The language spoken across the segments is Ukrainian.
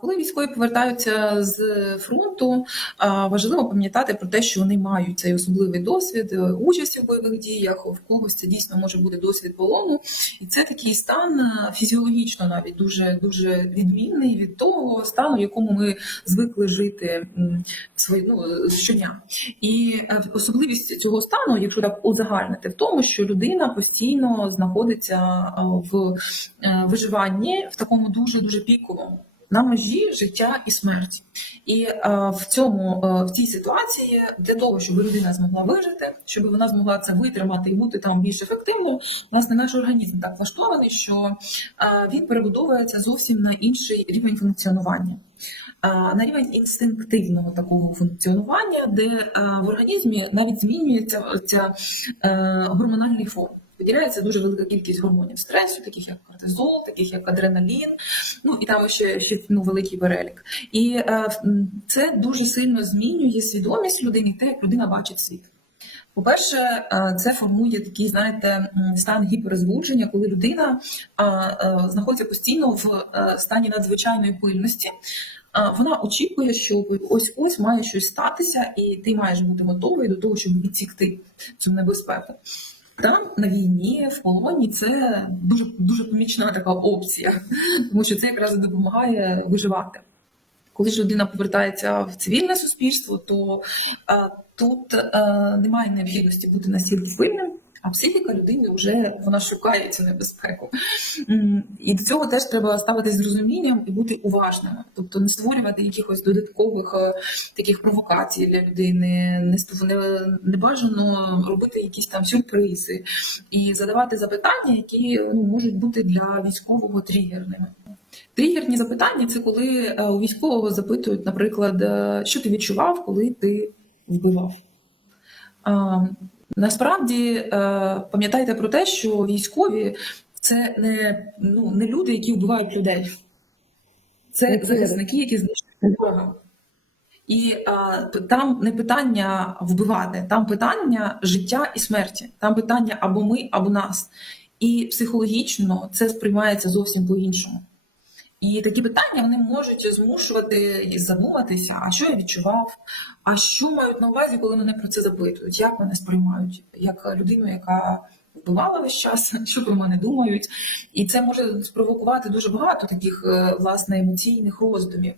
Коли військові повертаються з фронту, важливо пам'ятати про те, що вони мають цей особливий досвід е, участі в бойових діях. В когось це дійсно може бути досвід полону, і це такий стан е, фізіологічно навіть дуже дуже відмінний від того стану, в якому ми звикли жити свої ну, щодня. І е, особливість цього стану, якщо так узагальнити, в тому, що людина постійно знаходиться в виживанні в такому дуже дуже піковому на межі життя і смерті. І е, в цьому е, в цій ситуації для того, щоб людина змогла вижити, щоб вона змогла це витримати і бути там більш ефективною, власне, наш організм так влаштований, що е, він перебудовується зовсім на інший рівень функціонування. На рівень інстинктивного такого функціонування, де в організмі навіть змінюється ця гормональний фон. Виділяється дуже велика кількість гормонів стресу, таких як кортизол, таких як адреналін, ну і там ще, ще ну, великий перелік. І е, це дуже сильно змінює свідомість людини, те, як людина бачить світ. По-перше, е, це формує такий, знаєте, стан гіперзбудження, коли людина е, знаходиться постійно в е, стані надзвичайної пильності. Вона очікує, що ось ось має щось статися, і ти маєш бути готовий до того, щоб відсікти цю небезпеку. Там на війні в полоні це дуже дуже помічна така опція, тому що це якраз допомагає виживати. Коли ж людина повертається в цивільне суспільство, то а, тут а, немає необхідності бути настільки пильним, а психіка людини вже вона шукає цю небезпеку. І до цього теж треба ставитись з розумінням і бути уважними, тобто не створювати якихось додаткових е, таких провокацій для людини, не не, бажано робити якісь там сюрпризи і задавати запитання, які ну, можуть бути для військового тригерними. Тригерні запитання це коли е, у військового запитують, наприклад, е, що ти відчував, коли ти вбивав. Насправді е, пам'ятайте про те, що військові це не, ну, не люди, які вбивають людей, це захисники, які знищують ворога. І а, там не питання вбивати, там питання життя і смерті, там питання або ми, або нас. І психологічно це сприймається зовсім по-іншому. І такі питання вони можуть змушувати і задуматися, а що я відчував, а що мають на увазі, коли мене про це запитують, як мене сприймають, як людину, яка вбивала весь час, що про мене думають. І це може спровокувати дуже багато таких е, власне емоційних роздумів.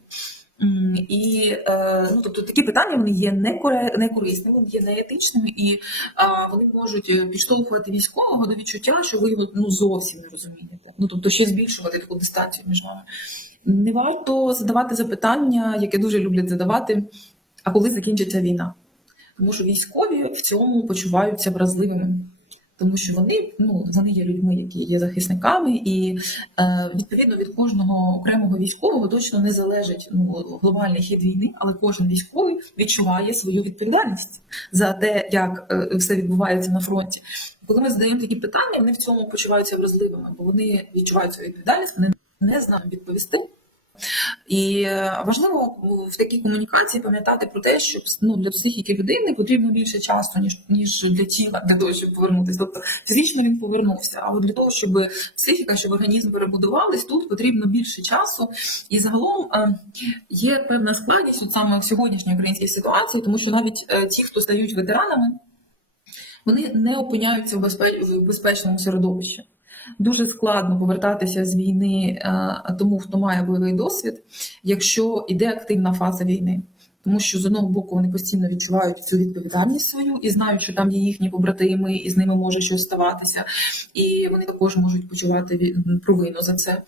І е, ну, тобто такі питання вони є некорисними, вони є неетичними, і а, вони можуть е, підштовхувати військового до відчуття, що ви його ну, зовсім не розумієте. Ну тобто ще збільшувати таку дистанцію між вами. Не варто задавати запитання, яке дуже люблять задавати, а коли закінчиться війна. Тому що військові в цьому почуваються вразливими. Тому що вони ну вони є людьми, які є захисниками, і е, відповідно від кожного окремого військового точно не залежить ну глобальний хід війни, але кожен військовий відчуває свою відповідальність за те, як е, все відбувається на фронті. Коли ми задаємо такі питання, вони в цьому почуваються вразливими, бо вони відчувають свою відповідальність, вони не знають відповісти. І е, важливо в такій комунікації пам'ятати про те, що ну, для психіки людини потрібно більше часу, ніж ніж для тіла, для того, щоб повернутися. Тобто фізично він повернувся. А от для того, щоб психіка, щоб організм перебудувались, тут потрібно більше часу. І загалом е, є певна складність от саме в сьогоднішній українській ситуації, тому що навіть е, ті, хто стають ветеранами, вони не опиняються в, безпеч... в безпечному середовищі. Дуже складно повертатися з війни е, тому, хто має бойовий досвід, якщо йде активна фаза війни. Тому що з одного боку вони постійно відчувають цю відповідальність свою і знають, що там є їхні побратими, і з ними може щось ставатися, і вони також можуть почувати провину за це.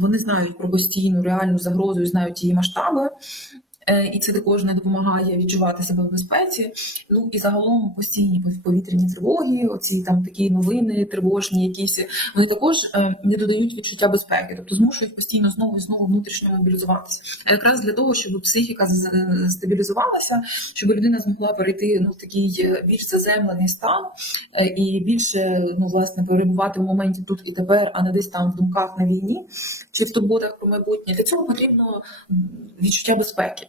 Вони знають про постійну реальну загрозу і знають її масштаби. Е, І це також не допомагає відчувати себе в безпеці. Ну і загалом постійні пов- повітряні тривоги, оці там такі новини, тривожні, якісь вони також е, не додають відчуття безпеки, тобто змушують постійно знову і знову внутрішньо мобілізуватися. А якраз для того, щоб психіка з- стабілізувалася, щоб людина змогла перейти ну в такий е, більш заземлений стан е, і більше ну власне перебувати в моменті тут і тепер, а не десь там в думках на війні чи в турботах про майбутнє. Для цього потрібно відчуття безпеки.